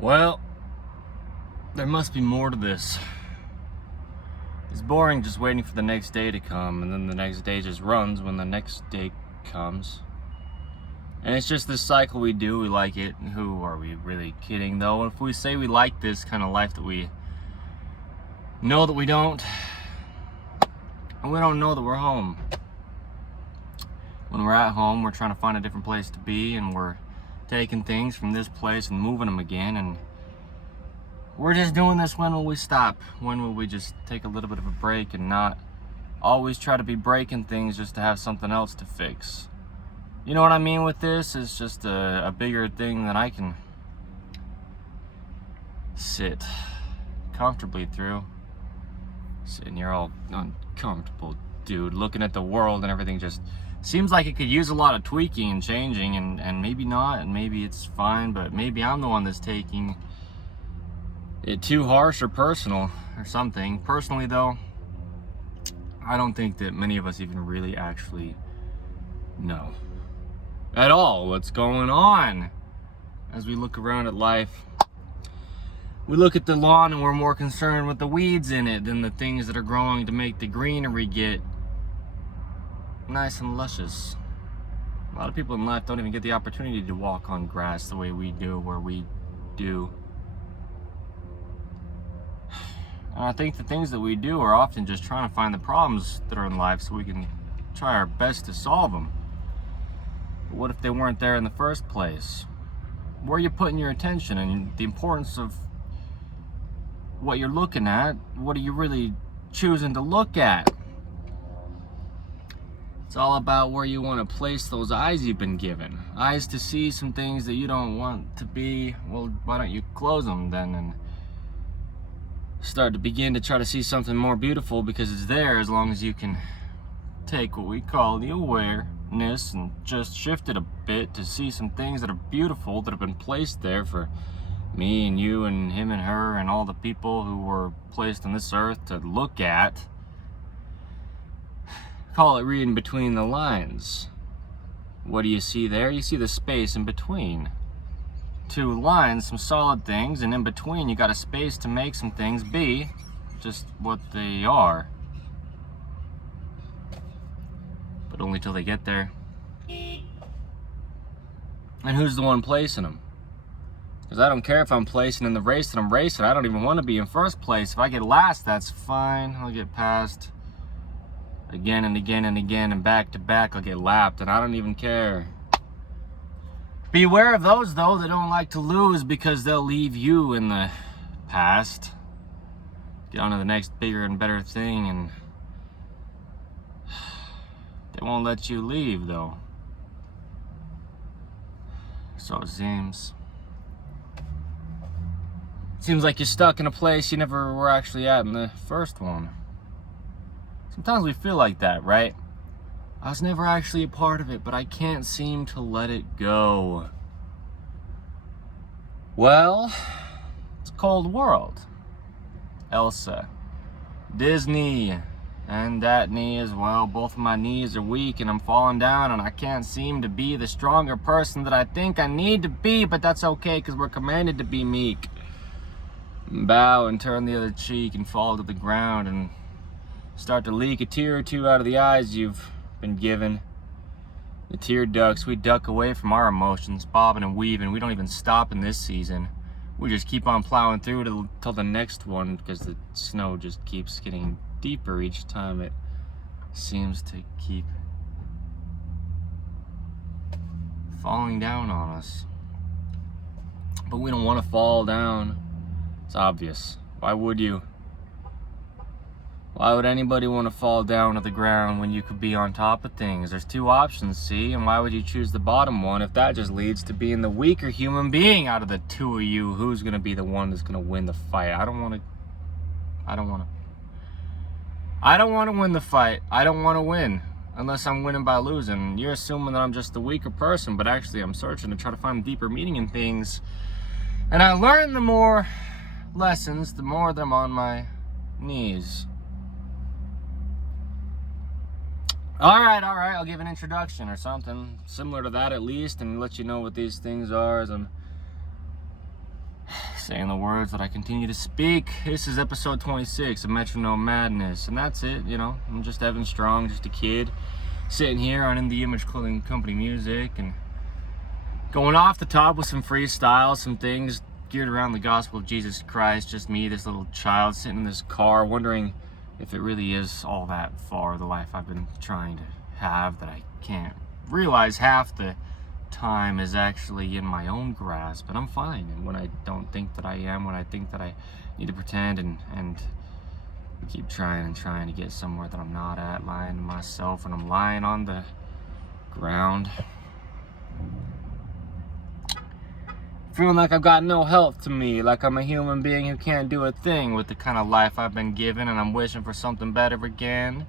Well, there must be more to this. It's boring just waiting for the next day to come, and then the next day just runs when the next day comes. And it's just this cycle we do, we like it. Who are we really kidding though? If we say we like this kind of life that we know that we don't, and we don't know that we're home. When we're at home, we're trying to find a different place to be, and we're taking things from this place and moving them again, and we're just doing this. When will we stop? When will we just take a little bit of a break and not always try to be breaking things just to have something else to fix? You know what I mean with this? It's just a bigger thing that I can sit comfortably through. Sitting here all uncomfortable, dude, looking at the world and everything just seems like it could use a lot of tweaking and changing, and maybe not, and maybe it's fine, but maybe I'm the one that's taking it too harsh or personal or something. Personally though, I don't think that many of us even really actually know at all what's going on. As we look around at life, we look at the lawn and we're more concerned with the weeds in it than the things that are growing to make the greenery get nice and luscious. A lot of people in life don't even get the opportunity to walk on grass the way we do, where we do. And I think the things that we do are often just trying to find the problems that are in life so we can try our best to solve them. But what if they weren't there in the first place? Where are you putting your attention, and the importance of what you're looking at? What are you really choosing to look at? It's all about where you want to place those eyes you've been given. Eyes to see some things that you don't want to be. Well, why don't you close them then and start to begin to try to see something more beautiful, because it's there, as long as you can take what we call the awareness and just shift it a bit to see some things that are beautiful, that have been placed there for me and you and him and her and all the people who were placed on this earth to look at. Call it reading between the lines. What do you see there? You see the space in between two lines, some solid things, and in between you got a space to make some things be just what they are. But only till they get there. And who's the one placing them? Because I don't care if I'm placing in the race that I'm racing. I don't even want to be in first place. If I get last, that's fine. I'll get passed again and again and again, and back to back I'll get lapped, and I don't even care. Beware of those though that don't like to lose, because they'll leave you in the past. Get on to the next bigger and better thing, and they won't let you leave though. So it seems. Seems like you're stuck in a place you never were actually at in the first one. Sometimes we feel like that, right? I was never actually a part of it, but I can't seem to let it go. Well, it's a cold world. Elsa, Disney, and that knee as well. Both of my knees are weak and I'm falling down, and I can't seem to be the stronger person that I think I need to be, but that's okay, because we're commanded to be meek. Bow and turn the other cheek and fall to the ground and start to leak a tear or two out of the eyes you've been given. The tear ducts, we duck away from our emotions, bobbing and weaving. We don't even stop in this season. We just keep on plowing through till the next one, because the snow just keeps getting deeper each time it seems to keep falling down on us. But we don't want to fall down. It's obvious. Why would you? Why would anybody want to fall down to the ground when you could be on top of things? There's two options, see? And why would you choose the bottom one if that just leads to being the weaker human being out of the two of you? Who's going to be the one that's going to win the fight? I don't want to win the fight. I don't want to win unless I'm winning by losing. You're assuming that I'm just the weaker person, but actually I'm searching to try to find deeper meaning in things. And I learn the more lessons, the more that I'm on my knees. All right, I'll give an introduction or something similar to that at least, and let you know what these things are as I'm saying the words that I continue to speak. This is episode 26 of Metronome Madness, and that's it, you know. I'm just Evan Strong, just a kid, sitting here on InTheImageClothingCompany music, and going off the top with some freestyle, some things geared around the gospel of Jesus Christ. Just me, this little child, sitting in this car, wondering if it really is all that far the life I've been trying to have, that I can't realize half the time is actually in my own grasp. And I'm fine. And when I don't think that I am, when I think that I need to pretend and keep trying and trying to get somewhere that I'm not at, lying to myself, and I'm lying on the ground, feeling like I've got no health to me, like I'm a human being who can't do a thing with the kind of life I've been given, and I'm wishing for something better again.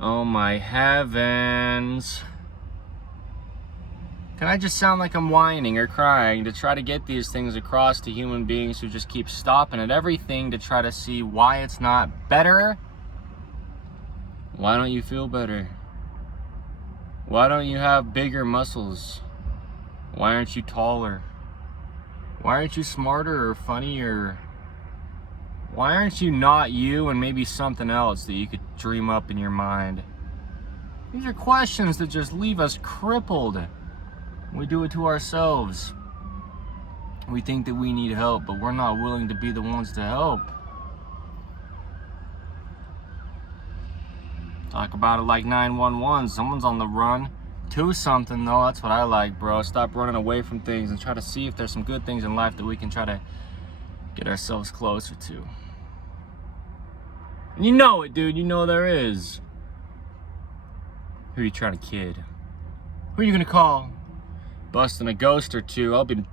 Oh my heavens. Can I just sound like I'm whining or crying to try to get these things across to human beings who just keep stopping at everything to try to see why it's not better? Why don't you feel better? Why don't you have bigger muscles? Why aren't you taller? Why aren't you smarter or funnier? Why aren't you not you and maybe something else that you could dream up in your mind? These are questions that just leave us crippled. We do it to ourselves. We think that we need help, but we're not willing to be the ones to help. Talk about it like 911. Someone's on the run to something, though. That's what I like, bro. Stop running away from things and try to see if there's some good things in life that we can try to get ourselves closer to. And you know it, dude. You know there is. Who are you trying to kid? Who are you gonna call? Busting a ghost or two. I'll be